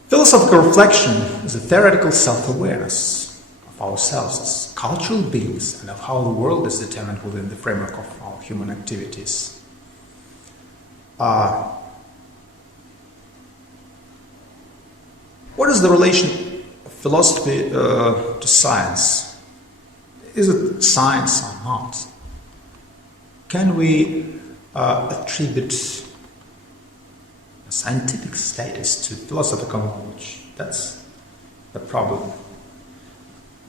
philosophical reflection is a theoretical self-awareness of ourselves as cultural beings and of how the world is determined within the framework of our human activities. What is the relation of philosophy to science? Is it science or not? Can we attribute a scientific status to philosophical knowledge? That's the problem.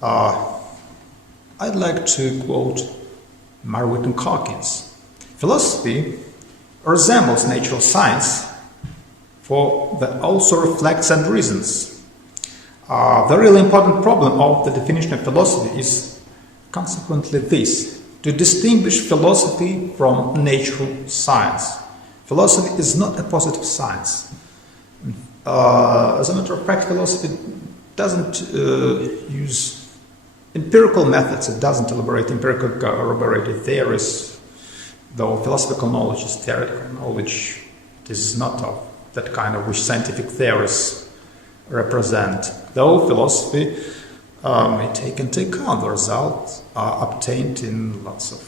I'd like to quote Margaret Calkins. Philosophy resembles natural science, for that also reflects and reasons. The really important problem of the definition of philosophy is consequently this: to distinguish philosophy from natural science. Philosophy is not a positive science. As a matter of fact, philosophy doesn't use empirical methods. It doesn't elaborate empirical corroborated theories, though philosophical knowledge is theoretical knowledge. This is not of that kind of which scientific theories represent, though philosophy may take into account the results obtained in lots of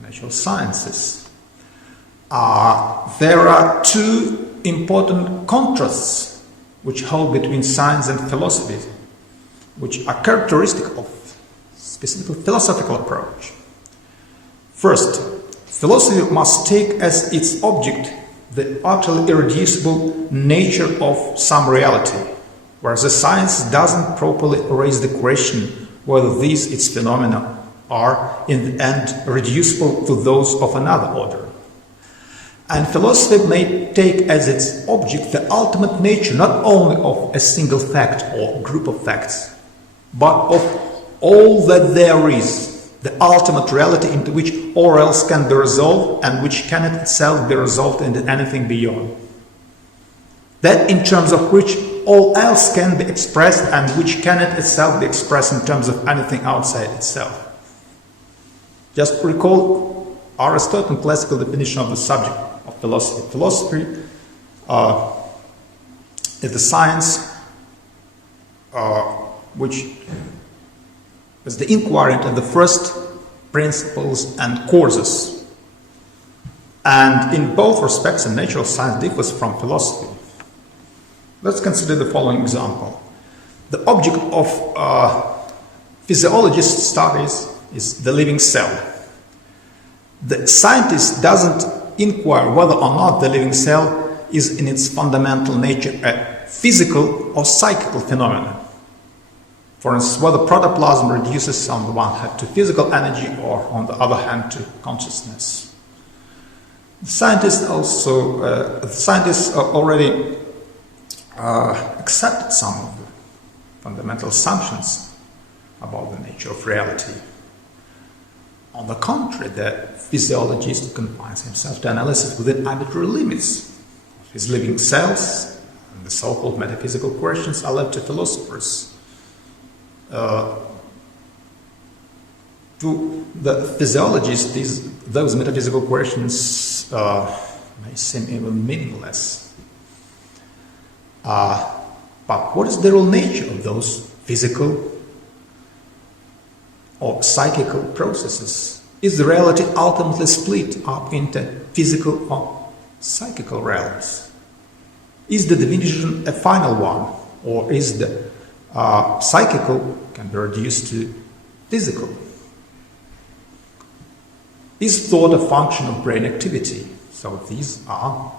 natural sciences. There are two important contrasts which hold between science and philosophy, which are characteristic of specific philosophical approach. First, philosophy must take as its object the utterly irreducible nature of some reality, whereas the science doesn't properly raise the question whether these its phenomena are in the end reducible to those of another order. And philosophy may take as its object the ultimate nature not only of a single fact or group of facts, but of all that there is, the ultimate reality into which all else can be resolved and which cannot itself be resolved into anything beyond. That in terms of which all else can be expressed and which cannot itself be expressed in terms of anything outside itself. Just recall Aristotle's classical definition of the subject of philosophy. Philosophy is the science which is the inquiry into the first principles and causes. And in both respects, a natural science differs from philosophy. Let's consider the following example. The object of physiologist studies is the living cell. The scientist doesn't inquire whether or not the living cell is in its fundamental nature a physical or psychical phenomenon. For instance, whether protoplasm reduces on the one hand to physical energy or on the other hand to consciousness. The scientists already accepted some of the fundamental assumptions about the nature of reality. On the contrary, the physiologist confines himself to analysis within arbitrary limits of his living cells, and the so-called metaphysical questions are left to philosophers. To the physiologist, those metaphysical questions may seem even meaningless. But what is the real nature of those physical or psychical processes? Is the reality ultimately split up into physical or psychical realms? Is the division a final one, or is the psychical can be reduced to physical? Is thought a function of brain activity? So these are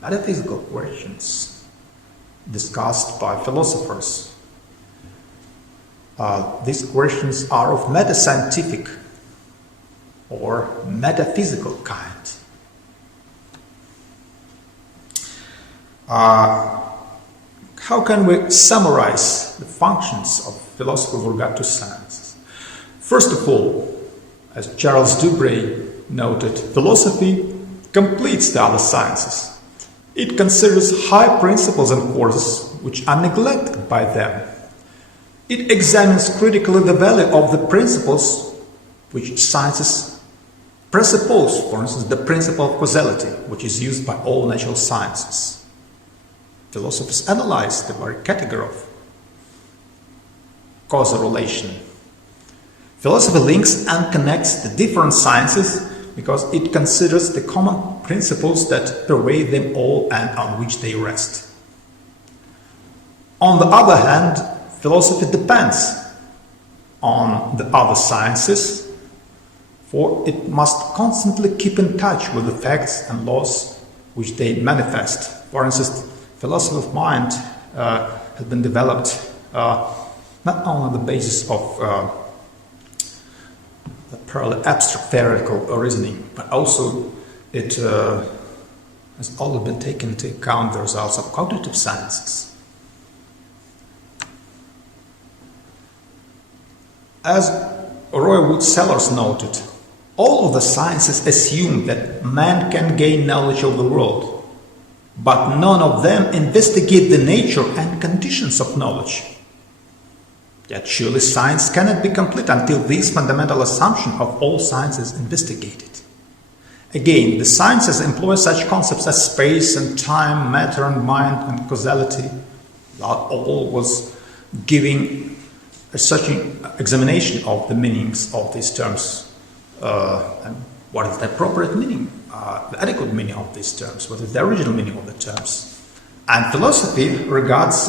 metaphysical questions discussed by philosophers. These questions are of meta-scientific or metaphysical kind. How can we summarize the functions of philosophy with regard to science? First of all, as Charles Dubreuil noted, philosophy completes the other sciences. It considers high principles and causes which are neglected by them. It examines critically the value of the principles which sciences presuppose, for instance, the principle of causality, which is used by all natural sciences. Philosophers analyze the very category of causal relation. Philosophy links and connects the different sciences because it considers the common principles that pervade them all and on which they rest. On the other hand, philosophy depends on the other sciences, for it must constantly keep in touch with the facts and laws which they manifest. For instance, philosophy of mind has been developed not only on the basis of the purely abstract theoretical reasoning, but also it has always been taken into account the results of cognitive sciences. As Roy Wood Sellers noted, all of the sciences assume that man can gain knowledge of the world, but none of them investigate the nature and conditions of knowledge. Yet surely science cannot be complete until this fundamental assumption of all science is investigated. Again, the sciences employ such concepts as space and time, matter and mind and causality, all was giving such an examination of the meanings of these terms and what is the appropriate meaning, the adequate meaning of these terms, what is the original meaning of the terms. And philosophy regards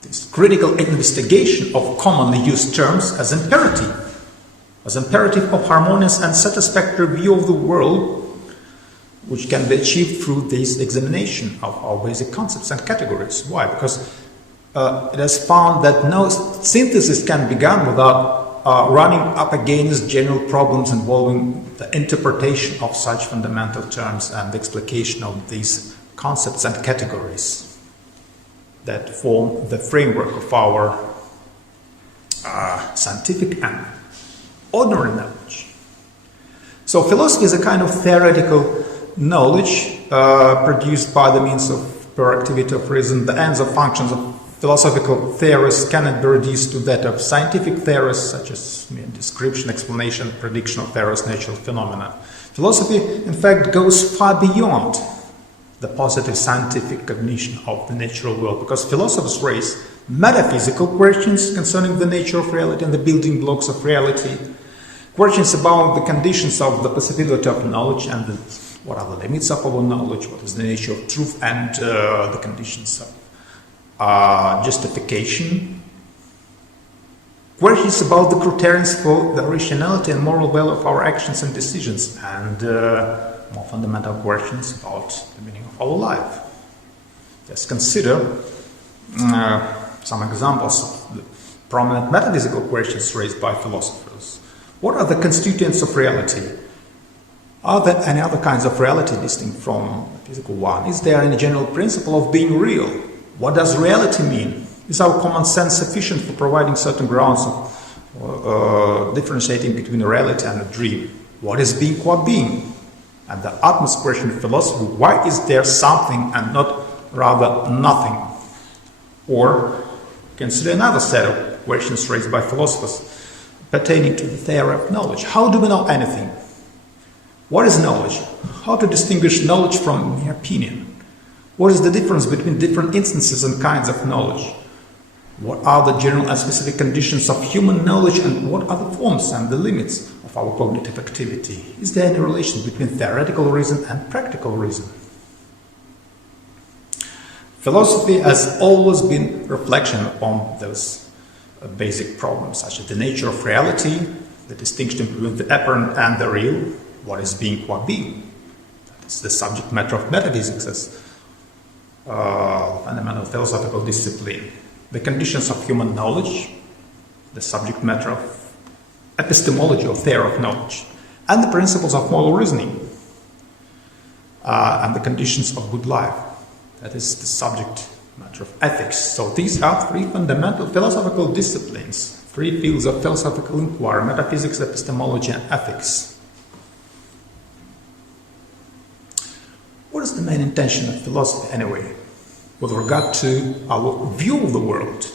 this critical investigation of commonly used terms as imperative of harmonious and satisfactory view of the world, which can be achieved through this examination of our basic concepts and categories. Why? Because it has found that no synthesis can be done without running up against general problems involving the interpretation of such fundamental terms and the explication of these concepts and categories that form the framework of our scientific and ordinary knowledge. So philosophy is a kind of theoretical knowledge produced by the means of pure activity of reason. The ends of functions of philosophical theories cannot be reduced to that of scientific theories, such as description, explanation, prediction of various natural phenomena. Philosophy, in fact, goes far beyond the positive scientific cognition of the natural world, because philosophers raise metaphysical questions concerning the nature of reality and the building blocks of reality, questions about the conditions of the possibility of knowledge and what are the limits of our knowledge, what is the nature of truth and the conditions of justification, questions about the criterions for the rationality and moral value of our actions and decisions, and more fundamental questions about the meaning of our life. Just consider some examples of the prominent metaphysical questions raised by philosophers. What are the constituents of reality? Are there any other kinds of reality distinct from the physical one? Is there any general principle of being real? What does reality mean? Is our common sense sufficient for providing certain grounds of differentiating between reality and a dream? What is being qua being? And the utmost question of philosophy, why is there something and not rather nothing? Or consider another set of questions raised by philosophers pertaining to the theory of knowledge. How do we know anything? What is knowledge? How to distinguish knowledge from mere opinion? What is the difference between different instances and kinds of knowledge? What are the general and specific conditions of human knowledge, and what are the forms and the limits of our cognitive activity? Is there any relation between theoretical reason and practical reason? Philosophy has always been reflection upon those basic problems, such as the nature of reality, the distinction between the apparent and the real, what is being qua being. That is the subject matter of metaphysics as fundamental philosophical discipline. The conditions of human knowledge, the subject matter of epistemology or theory of knowledge, and the principles of moral reasoning, and the conditions of good life. That is the subject matter of ethics. So these are three fundamental philosophical disciplines, three fields of philosophical inquiry: metaphysics, epistemology, and ethics. is the main intention of philosophy anyway, with regard to our view of the world?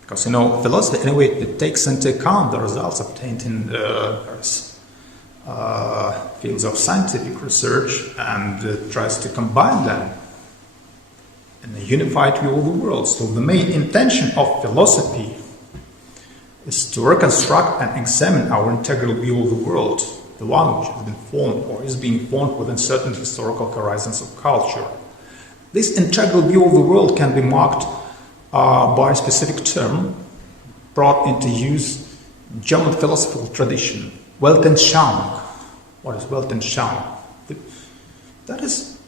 Because, philosophy anyway, it takes into account the results obtained in various fields of scientific research and tries to combine them in a unified view of the world. So the main intention of philosophy is to reconstruct and examine our integral view of the world, the one which has been formed or is being formed within certain historical horizons of culture. This integral view of the world can be marked by a specific term brought into use in German philosophical tradition, Weltanschauung. What is Weltanschauung? That is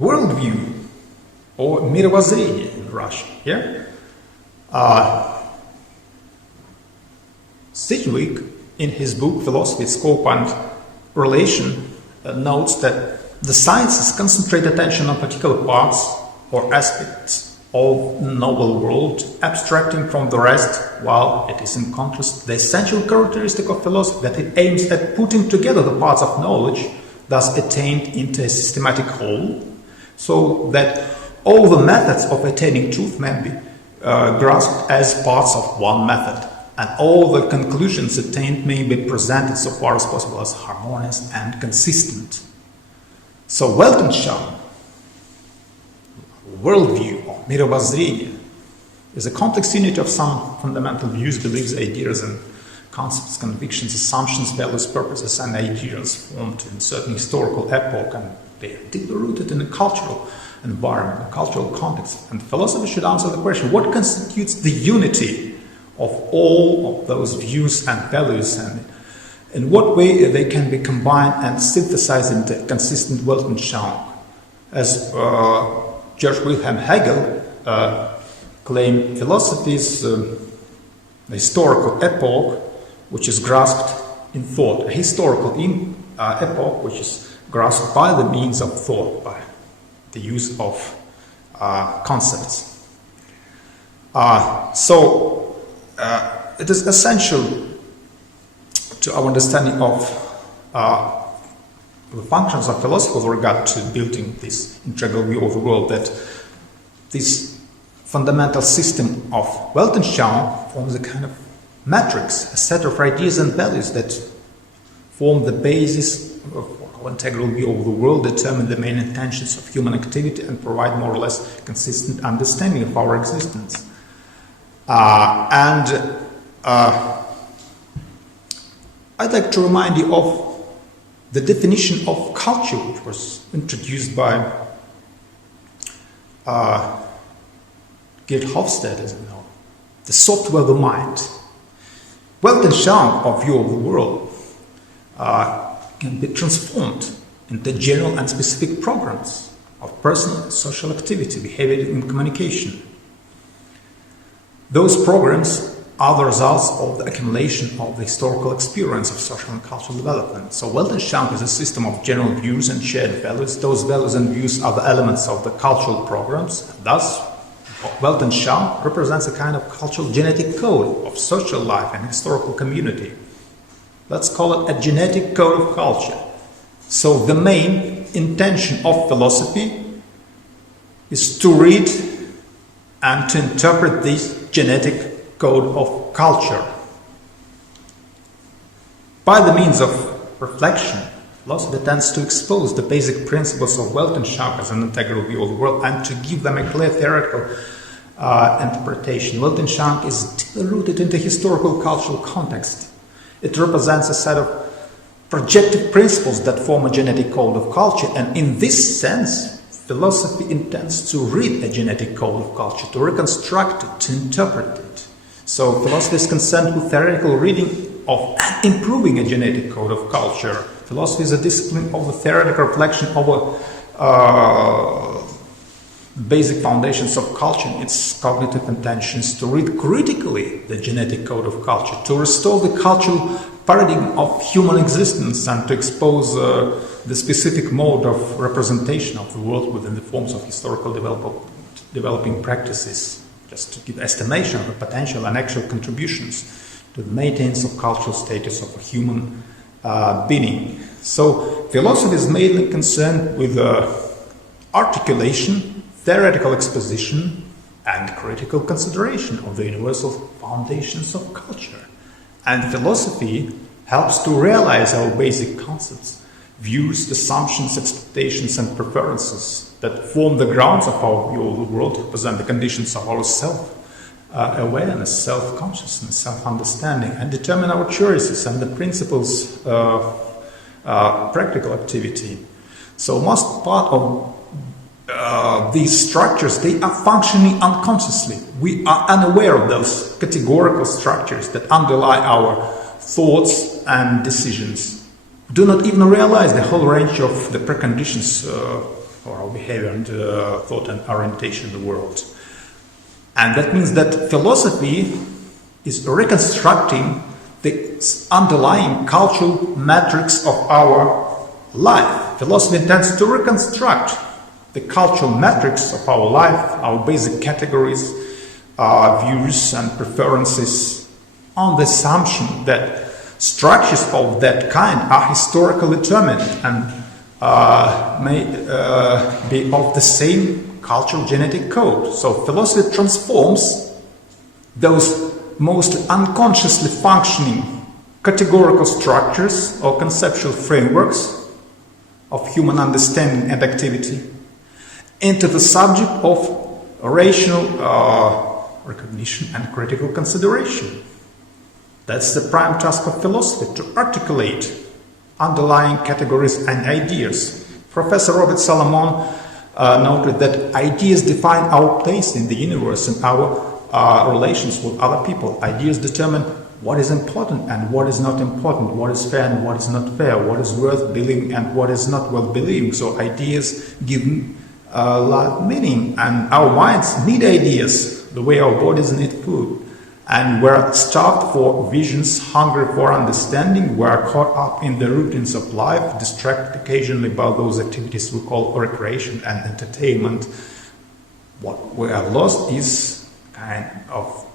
worldview, or мировоззрение in Russian. Yeah? Sidgwick, in his book Philosophy, Scope and Relation, notes that the sciences concentrate attention on particular parts or aspects of the novel world, abstracting from the rest, while it is in contrast the essential characteristic of philosophy that it aims at putting together the parts of knowledge thus attained into a systematic whole, so that all the methods of attaining truth may be grasped as parts of one method, and all the conclusions attained may be presented so far as possible as harmonious and consistent. So Weltanschauung, worldview, or мировоззрение, is a complex unit of some fundamental views, beliefs, ideas, and concepts, convictions, assumptions, values, purposes, and ideas formed in certain historical epoch, and they are deeply rooted in a cultural environment, a cultural context. And philosophy should answer the question, what constitutes the unity of all of those views and values, and in what way they can be combined and synthesized into a consistent Weltanschauung? As George Wilhelm Hegel claimed, philosophy is the historical epoch which is grasped in thought, a historical epoch which is grasped by the means of thought, by the use of concepts. So it is essential to our understanding of the functions of philosophy with regard to building this integral view of the world, that this fundamental system of Weltanschauung forms a kind of matrix, a set of ideas and values that form the basis of our integral view of the world, determine the main intentions of human activity, and provide more or less consistent understanding of our existence. I'd like to remind you of the definition of culture, which was introduced by Geert Hofstede, as you know, the software of the mind. Weltanschauung, or view of the world, can be transformed into general and specific programs of personal and social activity, behavior, and communication. Those programs are the results of the accumulation of the historical experience of social and cultural development. So Weltanschauung is a system of general views and shared values. Those values and views are the elements of the cultural programs. Thus, Weltanschauung represents a kind of cultural genetic code of social life and historical community. Let's call it a genetic code of culture. So the main intention of philosophy is to read and to interpret this genetic code of culture. By the means of reflection, philosophy tends to expose the basic principles of Weltanschauung as an integral view of the world and to give them a clear theoretical interpretation. Weltanschauung is deeply rooted in the historical cultural context. It represents a set of projective principles that form a genetic code of culture, and in this sense, philosophy intends to read a genetic code of culture, to reconstruct it, to interpret it. So philosophy is concerned with theoretical reading of improving a genetic code of culture. Philosophy is a discipline of the theoretical reflection over basic foundations of culture and its cognitive intentions, to read critically the genetic code of culture, to restore the cultural paradigm of human existence, and to expose the specific mode of representation of the world within the forms of historical developing practices, just to give estimation of the potential and actual contributions to the maintenance of cultural status of a human being. So philosophy is mainly concerned with articulation, theoretical exposition, and critical consideration of the universal foundations of culture. And philosophy helps to realize our basic concepts, views, assumptions, expectations, and preferences that form the grounds of our view of the world, represent the conditions of our self-awareness, self-consciousness, self-understanding, and determine our choices and the principles of practical activity. So most part of these structures, they are functioning unconsciously. We are unaware of those categorical structures that underlie our thoughts and decisions. Do not even realize the whole range of the preconditions for our behavior and thought and orientation in the world. And that means that philosophy is reconstructing the underlying cultural matrix of our life. Philosophy intends to reconstruct the cultural matrix of our life, our basic categories, views and preferences, on the assumption that structures of that kind are historically determined and may be of the same cultural genetic code. So philosophy transforms those mostly unconsciously functioning categorical structures or conceptual frameworks of human understanding and activity into the subject of rational recognition and critical consideration. That's the prime task of philosophy, to articulate underlying categories and ideas. Professor Robert Salomon noted that ideas define our place in the universe and our relations with other people. Ideas determine what is important and what is not important, what is fair and what is not fair, what is worth believing and what is not worth believing. So ideas give life meaning, and our minds need ideas the way our bodies need food. And we're starved for visions, hungry for understanding, we're caught up in the routines of life, distracted occasionally by those activities we call recreation and entertainment. What we have lost is kind of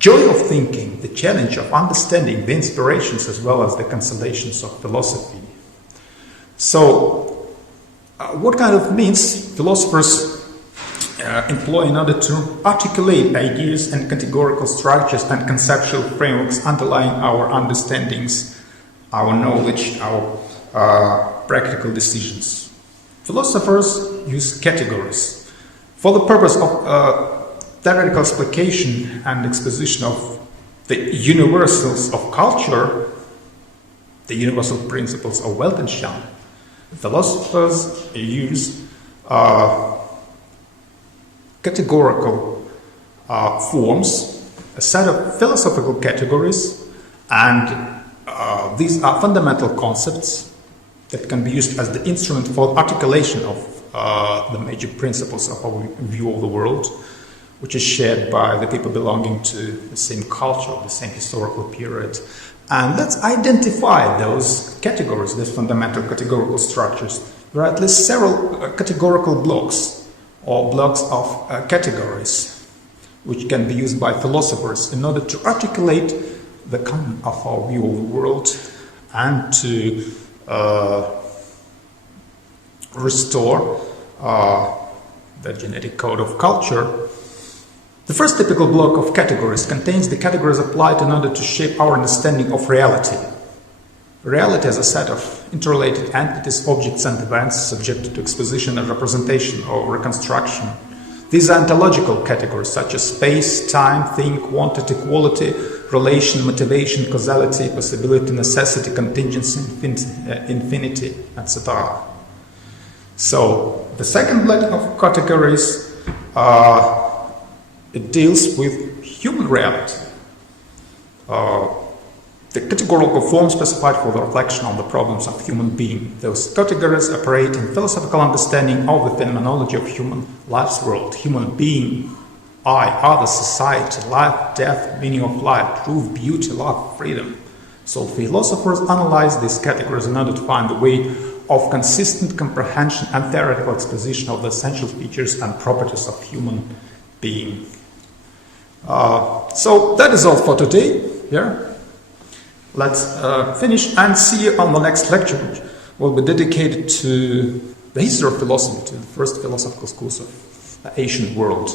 joy of thinking, the challenge of understanding, the inspirations as well as the consolations of philosophy. So, what kind of means philosophers employ in order to articulate ideas and categorical structures and conceptual frameworks underlying our understandings, our knowledge, our practical decisions? Philosophers use categories for the purpose of theoretical explication and exposition of the universals of culture, the universal principles of Weltanschauung. Philosophers use categorical forms, a set of philosophical categories, and these are fundamental concepts that can be used as the instrument for articulation of the major principles of our view of the world, which is shared by the people belonging to the same culture, the same historical period. And let's identify those categories, these fundamental categorical structures. There are at least several categorical blocks or blocks of categories which can be used by philosophers in order to articulate the content of our view of the world and to restore the genetic code of culture. The first typical block of categories contains the categories applied in order to shape our understanding of reality. Reality is a set of interrelated entities, objects and events subjected to exposition and representation or reconstruction. These are ontological categories such as space, time, thing, quantity, quality, relation, motivation, causality, possibility, necessity, contingency, infinity, etc. So, the second block of categories it deals with human reality. The categorical form specified for the reflection on the problems of human being. Those categories operate in philosophical understanding of the phenomenology of human life's world. Human being, I, other, society, life, death, meaning of life, truth, beauty, love, freedom. So philosophers analyze these categories in order to find the way of consistent comprehension and theoretical exposition of the essential features and properties of human being. So that is all for today. Yeah? Let's finish and see you on the next lecture, will be dedicated to the history of philosophy, to the first philosophical schools of the ancient world.